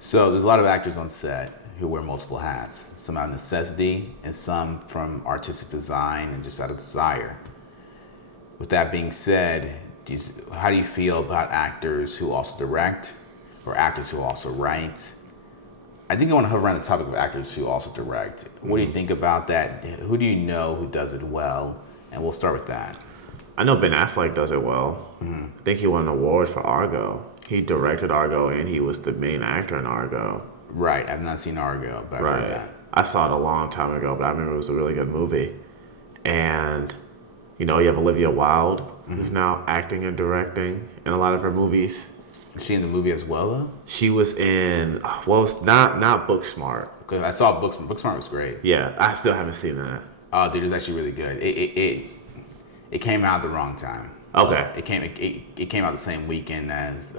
So there's a lot of actors on set who wear multiple hats, some out of necessity and some from artistic design and just out of desire. With that being said, how do you feel about actors who also direct or actors who also write? I think I want to hover around the topic of actors who also direct. What do you think about that? Who do you know who does it well? And we'll start with that. I know Ben Affleck does it well. I think he won an award for Argo. He directed Argo and he was the main actor in Argo. Right. I've not seen Argo, but I've heard Right. that. I saw it a long time ago, but I remember it was a really good movie. And, you have Olivia Wilde, who's now acting and directing in a lot of her movies. Is she in the movie as well, though? She was in, well, it's not Booksmart. Because I saw Booksmart. Booksmart was great. Yeah, I still haven't seen that. Oh, dude, it was actually really good. It came out at the wrong time. Okay. It came out the same weekend as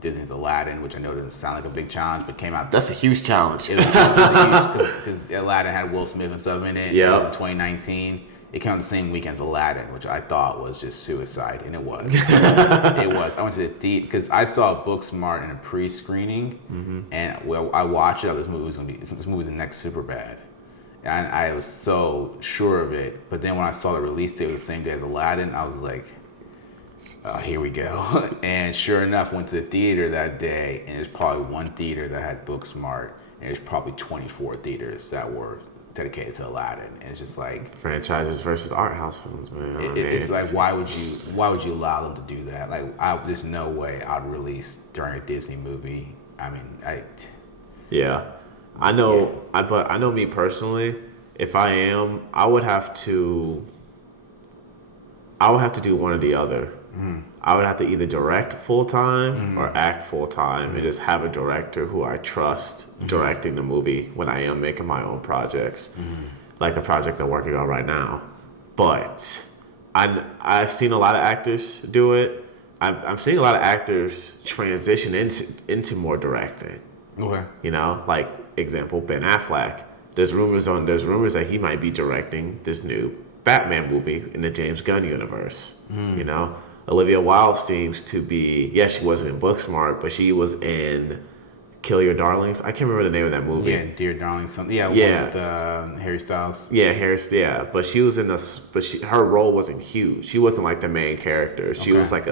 Disney's Aladdin, which I know doesn't sound like a big challenge, but came out. That's a huge challenge. It was huge because Aladdin had Will Smith and stuff in it. Yeah. It was in 2019. It came out the same weekend as Aladdin, which I thought was just suicide, and it was. It was. I went to the theater because I saw Booksmart in a pre-screening, and I watched it. This movie was the next Superbad. And I was so sure of it, but then when I saw the release date, it was the same day as Aladdin. I was like, "Oh, here we go!" And sure enough, went to the theater that day, and there's probably one theater that had Booksmart, and there's probably 24 theaters that were dedicated to Aladdin. And it's just like Franchises versus art house films, man. it's like why would you allow them to do that? Like, there's no way I'd release during a Disney movie. I mean, Yeah. But I know me personally, if I would have to do one or the other. I would have to either direct full time or act full time and just have a director who I trust directing the movie when I am making my own projects, like the project I'm working on right now. But I've seen a lot of actors do it. I'm seeing a lot of actors transition into more directing. okay. Like example, Ben Affleck. There's rumors that he might be directing this new Batman movie in the James Gunn universe. Olivia Wilde seems to be, she wasn't in Booksmart, but she was in Kill Your Darlings. I can't remember the name of that movie. Yeah, Dear Darling, something. Yeah, Yeah. With Harry Styles. Yeah, Harris. Yeah, but she was in her role wasn't huge. She wasn't like the main character. She Okay. was like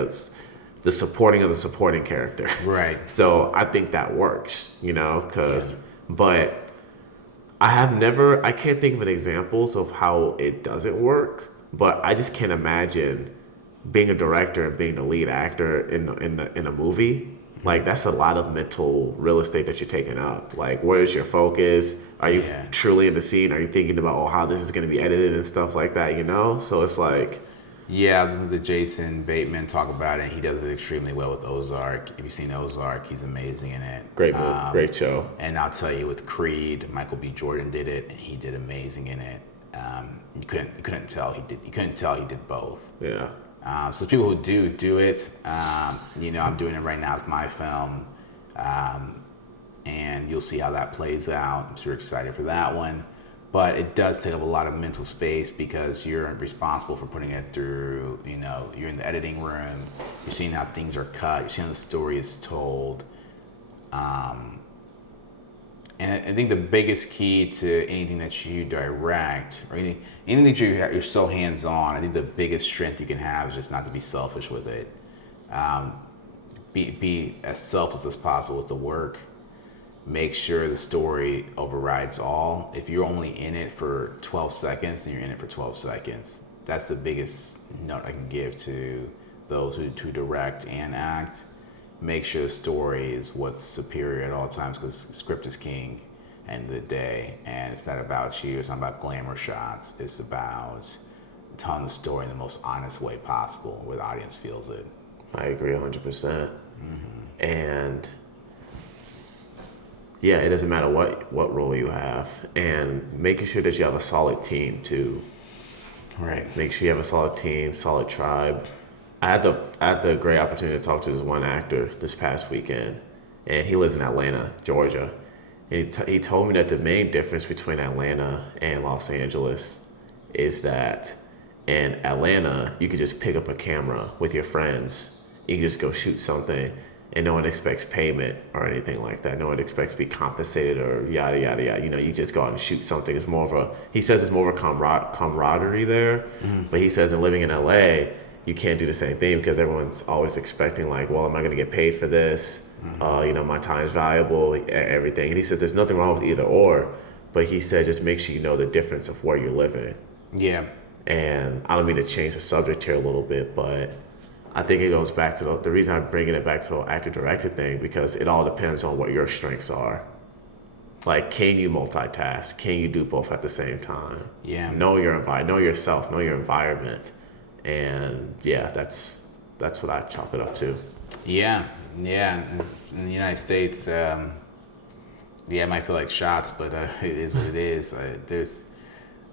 the supporting of the supporting character. Right. So I think that works, but I can't think of examples of how it doesn't work, but I just can't imagine being a director and being the lead actor in a movie. Like, that's a lot of mental real estate that you're taking up. Like, where's your focus? Are you truly in the scene? Are you thinking about how this is going to be edited and stuff like that, So it's like... Yeah, I was listening to Jason Bateman talk about it. He does it extremely well with Ozark. If you've seen Ozark, he's amazing in it. Great movie, great show. And I'll tell you, with Creed, Michael B. Jordan did it, and he did amazing in it. You couldn't tell he did. You couldn't tell he did both. Yeah. So people who do it, I'm doing it right now with my film, and you'll see how that plays out. I'm super excited for that one. But it does take up a lot of mental space because you're responsible for putting it through, you're in the editing room, you're seeing how things are cut, you're seeing how the story is told. And I think the biggest key to anything that you direct, or anything that you're so hands-on, I think the biggest strength you can have is just not to be selfish with it. Be as selfless as possible with the work. Make sure the story overrides all. If you're only in it for 12 seconds, then you're in it for 12 seconds. That's the biggest note I can give to those who direct and act. Make sure the story is what's superior at all times, because script is king end of the day. And it's not about you. It's not about glamour shots. It's about telling the story in the most honest way possible where the audience feels it. I agree 100%. And... yeah, it doesn't matter what role you have, and making sure that you have a solid team too. Right. Make sure you have a solid team, solid tribe. I had the great opportunity to talk to this one actor this past weekend, and he lives in Atlanta, Georgia. And he told me that the main difference between Atlanta and Los Angeles is that in Atlanta you could just pick up a camera with your friends, you can just go shoot something. and no one expects payment or anything like that. No one expects to be compensated or yada yada yada. You know, you just go out and shoot something. It's more of a, he says it's more of a camaraderie there, but he says in living in LA, you can't do the same thing because everyone's always expecting like, well, am I going to get paid for this? You know, my time's valuable, everything. And he says there's nothing wrong with either or, but he said just make sure you know the difference of where you're living. Yeah. And I don't mean to change the subject here a little bit, but I think it goes back to the reason I'm bringing it back to the actor-director thing, because it all depends on what your strengths are. Like, can you multitask? Can you do both at the same time? Yeah. Know your environment, know yourself, know your environment. And yeah, that's what I chalk it up to. Yeah. Yeah. In the United States, yeah, it might feel like shots, but it is what it is. There's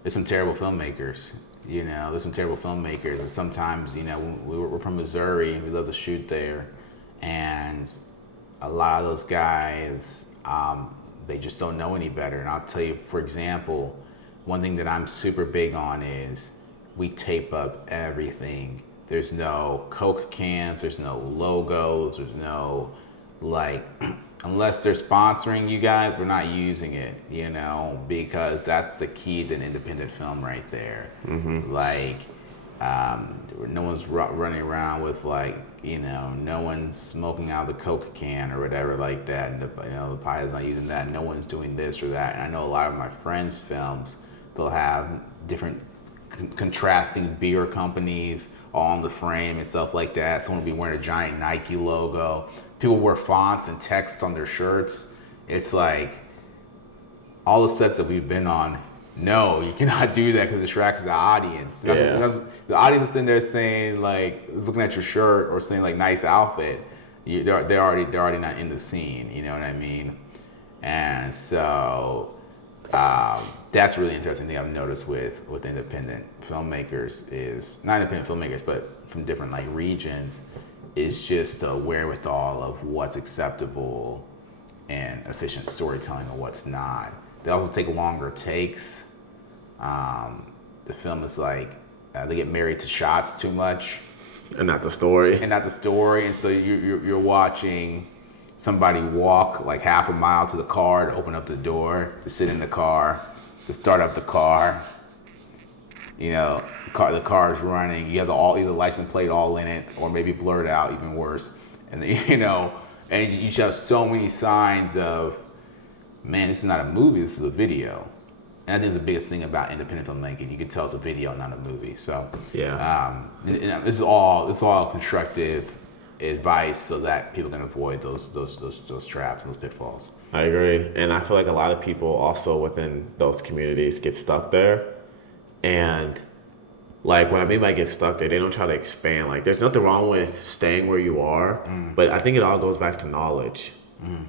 some terrible filmmakers. You know, there's some terrible filmmakers, and sometimes, you know, we're from Missouri, and we love to shoot there, and a lot of those guys, they just don't know any better. And I'll tell you, for example, one thing that I'm super big on is we tape up everything. There's no Coke cans, there's no logos, there's no, like, unless they're sponsoring you guys, we're not using it, you know, because that's the key to an independent film right there. Like, no one's running around with, like, you know, no one's smoking out of the Coke can or whatever like that, and you know, the pie is not using that. No one's doing this or that. And I know a lot of my friends' films, they'll have different contrasting beer companies all on the frame and stuff like that. Someone will be wearing a giant Nike logo. People wear fonts and text on their shirts. It's like, all the sets that we've been on, no, you cannot do that because it distracts the audience. The audience is sitting there saying, like, looking at your shirt or saying, like, nice outfit. They're already not in the scene. You know what I mean? And so that's a really interesting thing I've noticed with independent filmmakers is, not independent filmmakers, but from different, like, regions, is just the wherewithal of what's acceptable and efficient storytelling and what's not. They also take longer takes. The film is like, they get married to shots too much. And not the story. And so you're watching somebody walk like half a mile to the car to open up the door, to sit in the car, to start up the car. You know, the car is running. You have either license plate all in it, or maybe blurred out, even worse. And you know, and you have so many signs of, man, this is not a movie. This is a video. And I think the biggest thing about independent filmmaking, you can tell it's a video, not a movie. So yeah, this is all constructive advice so that people can avoid those traps, those pitfalls. I agree, and I feel like a lot of people also within those communities get stuck there, and like when I mean by get stuck there, they don't try to expand. Like, there's nothing wrong with staying where you are, but I think it all goes back to knowledge.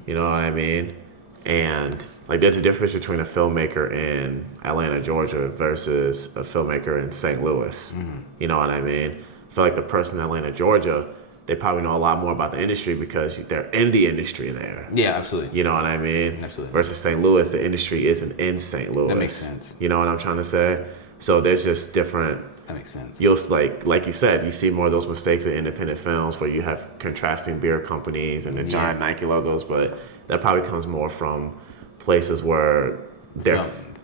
You know what I mean? And like, there's a difference between a filmmaker in Atlanta, Georgia versus a filmmaker in St. Louis. You know what I mean? I feel like the person in Atlanta, Georgia, they probably know a lot more about the industry because they're in the industry there. Yeah, absolutely. You know what I mean? Absolutely. Versus St. Louis, the industry isn't in St. Louis. That makes sense. You know what I'm trying to say? So there's just different. That makes sense. You'll like you said, you see more of those mistakes in independent films where you have contrasting beer companies and the giant Nike logos, but that probably comes more from places where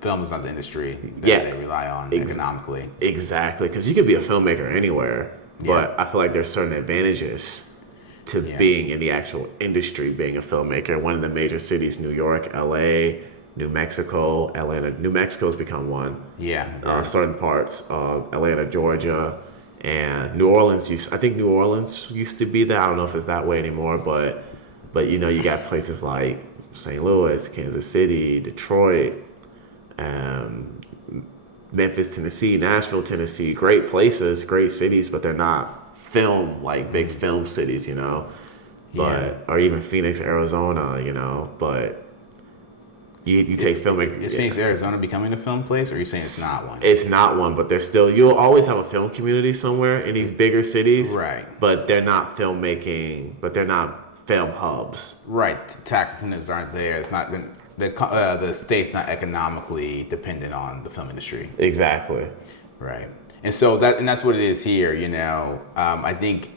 film is not the industry that they rely on economically. Exactly, because you could be a filmmaker anywhere, but I feel like there's certain advantages to being in the actual industry, being a filmmaker. One of the major cities, New York, LA, New Mexico, Atlanta. New Mexico's become one. Yeah. Certain parts of Atlanta, Georgia, and New Orleans. I think New Orleans used to be that. I don't know if it's that way anymore, but you know, you got places like St. Louis, Kansas City, Detroit, Memphis, Tennessee, Nashville, Tennessee. Great places, great cities, but they're not film, like big film cities, you know. Or even Phoenix, Arizona, you know. But you take filmmaking. Is Phoenix, Arizona becoming a film place, or are you saying it's not one? It's not one, but there's still, you'll always have a film community somewhere in these bigger cities. Right. But they're not filmmaking, but they're not film hubs. Right. Tax incentives aren't there. It's not the state's not economically dependent on the film industry. Exactly. Right. And so that's what it is here. You know, I think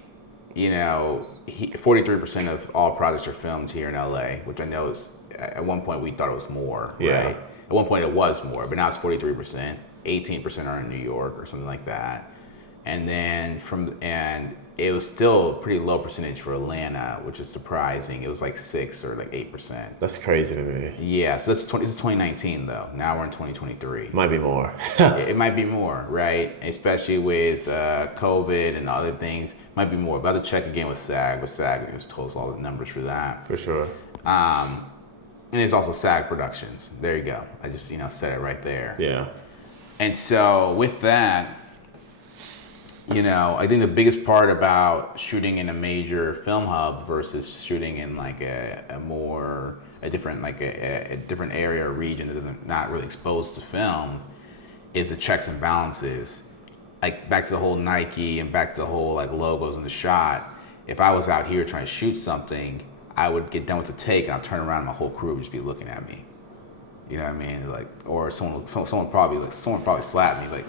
you know, 43% of all projects are filmed here in LA, which I know is, at one point we thought it was more, Yeah. right? At one point it was more, but now it's 43%. 18% are in New York or something like that. And it was still a pretty low percentage for Atlanta, which is surprising. It was like 6 or like 8%. That's crazy to me. Yeah, so this is 2019 though. Now we're in 2023. Might be more. It might be more, right? Especially with COVID and other things. Might be more. About to check again with SAG. But SAG just told us all the numbers for that. For sure. And there's also SAG Productions. There you go. I just said it right there. Yeah. And so with that, I think the biggest part about shooting in a major film hub versus shooting in like a different area or region that isn't not really exposed to film is the checks and balances. Like back to the whole Nike and back to the whole like logos in the shot. If I was out here trying to shoot something, I would get done with the take and I'd turn around and my whole crew would just be looking at me. You know what I mean? Like, or someone probably slapped me like,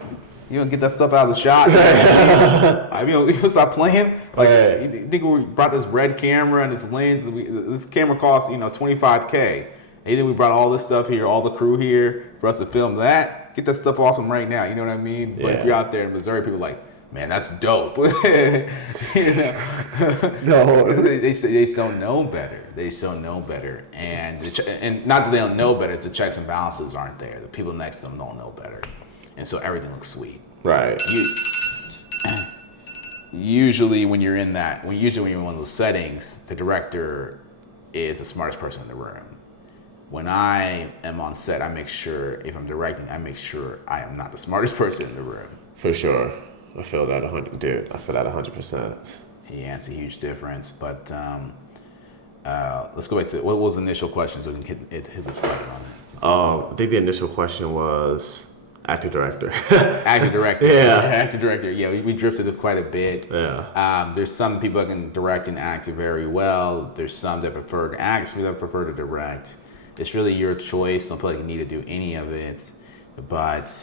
you gonna get that stuff out of the shot? I mean, you stop playing. Like, you think we brought this red camera and this lens? This camera costs $25K. And then we brought all this stuff here, all the crew here for us to film that. Get that stuff off them right now. You know what I mean? Yeah. But if you're out there in Missouri, people are like, man, that's dope. No, they just don't know better. They just don't know better, and not that they don't know better. It's the checks and balances aren't there. The people next to them don't know better, and so everything looks sweet. right. Usually when you're in one of those settings, the director is the smartest person in the room. When I am on set, I make sure, if I'm directing, I make sure I am not the smartest person in the room. For sure. I feel that 100%. Yeah, it's a huge difference. But let's go back to what was the initial question so we can hit this button on it. I think the initial question was actor director. Actor director. Yeah. Actor director. Yeah, we drifted quite a bit. Yeah. There's some people that can direct and act very well. There's some that prefer to act, some that prefer to direct. It's really your choice. Don't feel like you need to do any of it. But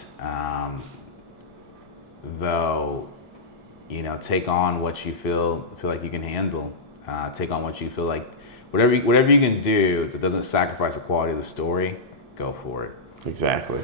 though, take on what you feel like you can handle. Take on what you feel like, whatever you can do that doesn't sacrifice the quality of the story, go for it. Exactly.